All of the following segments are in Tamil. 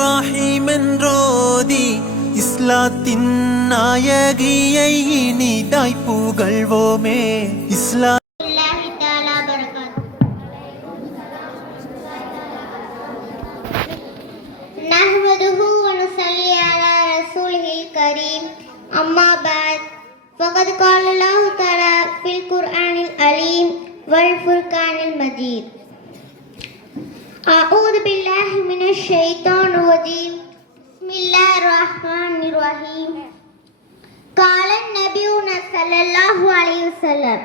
റഹീമെൻറോതി ഇസ്ലാത്തിൻ നായകിയെ ഇനിതായി പുകൾവോമേ ഇസ്ലാ نحمده ونصلي على رسوله الكريم أما بعد فقد قال الله تعالى أعوذ بالله من الشيطان الرجيم بسم الله الرحمن الرحيم قال النبي صلى الله عليه وسلم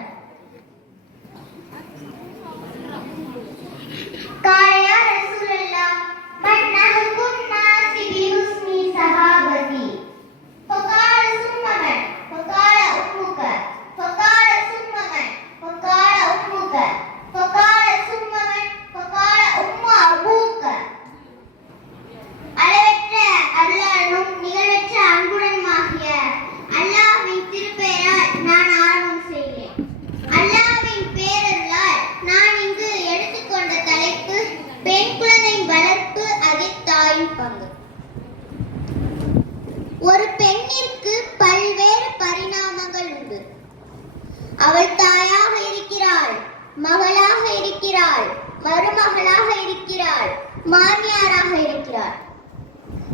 அவள் தாயாக இருக்கிறாள் மகளாக இருக்கிறாள் மருமகளாக இருக்கிறாள் மாமியாராக இருக்கிறாள்.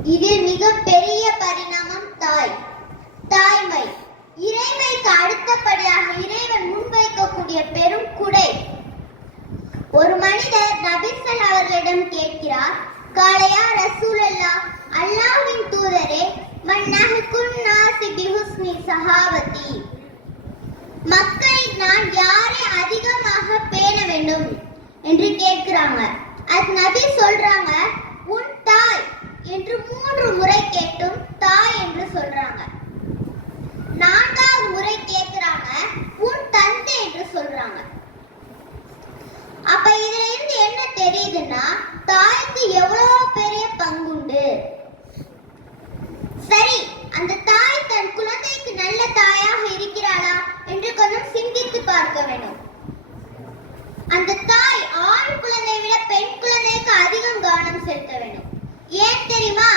இதில் மிக பெரிய பரிணாமம் தாய். தாய்மை. இறைமைக்கு அடுத்தபடியாக இறைவன் முன்வைக்கக்கூடிய பெரும் குடை. ஒரு மனிதர் நபிசல் அவர்களிடம் கேட்கிறார் காலையா ரசூல் அல்லா அல்லாஹ்வின் தூதரே மன்னஹுக்குன் நாசி பிஹுஸ்னி சஹாவதி மக்களை நான் யாரை அதிகமாக பேண வேண்டும் என்று கேட்கிறாங்க. அது நபி சொல்றாங்க உன் தாய் என்று மூன்று முறை கேட்டும் தாய் என்று சொல்றாங்க. நான்காவது முறை கேட்கிறாங்க உன் தந்தை என்று சொல்றாங்க. அப்ப இதுல இருந்து என்ன தெரியுதுன்னா தாய்க்கு எவ்வளவு பெரிய பங்குண்டு சரி அந்த தாய் தன் குழந்தைக்கு நல்ல தாயாக இருக்கிறாளா என்று கொஞ்சம் சிந்தித்து பார்க்க வேண்டும். அந்த தாய் ஆண் குழந்தை விட பெண் குழந்தைக்கு அதிகம் கவனம் செலுத்த வேண்டும். ஏன் தெரியுமா?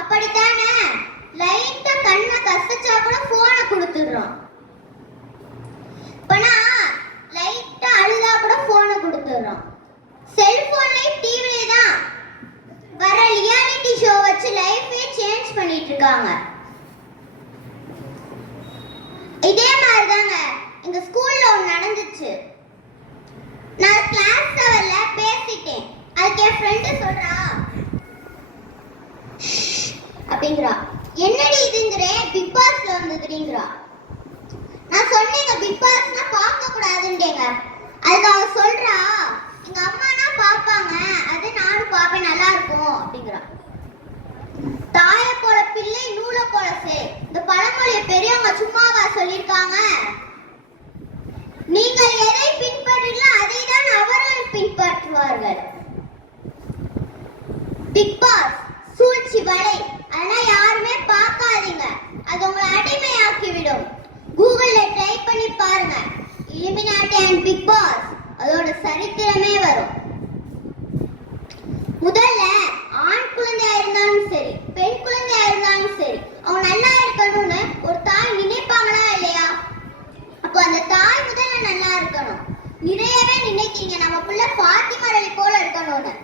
அப்படித்தானே? லைட்டா கண்ணை கசச்சா கூட போனை கொடுத்துடுறோம். இப்பனா லைட்டா அழுதா கூட போனை கொடுத்துடுறோம். செல்போன்லயும் டிவிலே தான். வர ரியாலிட்டி ஷோ வச்சு லைஃபே சேஞ்ச் பண்ணிட்டு இருக்காங்க. இதே மாதிரி தாங்க எங்க ஸ்கூல்ல ஒன்று நடந்துச்சு. நான் கிளாஸ் செவன்ல பேசிட்டேன். அதுக்கு என் ஃப்ரெண்டு சொல்றான் "ஷ்" அப்படிங்கிறா. என்னடி இதுங்கிறே? பிக் பாஸ்ல வந்ததுங்கிறா நான் சொன்னேங்க பிக் பாஸ்னா பார்க்க கூடாதுன்றேங்க அதுக்கு அவ சொல்றா எங்க அம்மானா பார்ப்பாங்க. அது நானும் பார்ப்பேன் நல்லா இருக்கும் அப்படிங்கிறா. தாயை போல பிள்ளை நூலை போல சே. இந்த பழமொழியை பெரியவங்க சும்மாவா சொல்லியிருக்காங்க. நீங்கள் எதை சரித்திரமே வரும். முதல்ல ஆண் குழந்தையா இருந்தாலும் சரி பெண் குழந்தையா இருந்தாலும் சரி அவங்க நல்லா இருக்கணும்னு ஒரு தாய் நினைப்பாங்களா இல்லையா? அப்போ அந்த தாய் முதல்ல நல்லா இருக்கணும். நிறையவே நினைக்கிறீங்க நம்ம புள்ள பாத்திமரளி போல இருக்கணும்னு.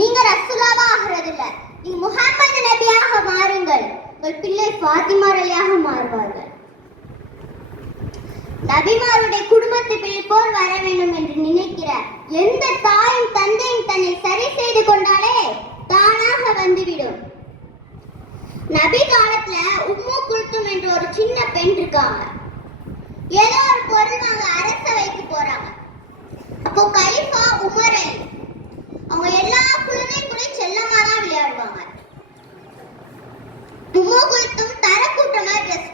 நீங்க ரசுலாவா ஆகிறது இல்ல நீங்க முகமது நபியாக மாறுங்கள். உங்கள் பிள்ளை பாத்திமரளியாக மாறுவார்கள். நபிமாருடைய குடும்பத்தை போர் வர வேண்டும் என்று நினைக்கிறார் எந்த தாயும் தந்தையும் தன்னை சரி செய்து கொண்டாலே தானாக வந்துவிடும். நபி காலத்துல உம்மு குல்தும் என்ற ஒரு சின்ன பெண் இருக்காங்க. ஏதோ ஒரு பொருள் வாங்க அரசவைக்கு போறாங்க. அப்போ கலிஃபா உமர் அலி அவங்க எல்லா குழந்தை கூட செல்லமா தான் விளையாடுவாங்க. உம்மு குல்தும் தரக்கூட்டமா ட்ரெஸ்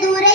dure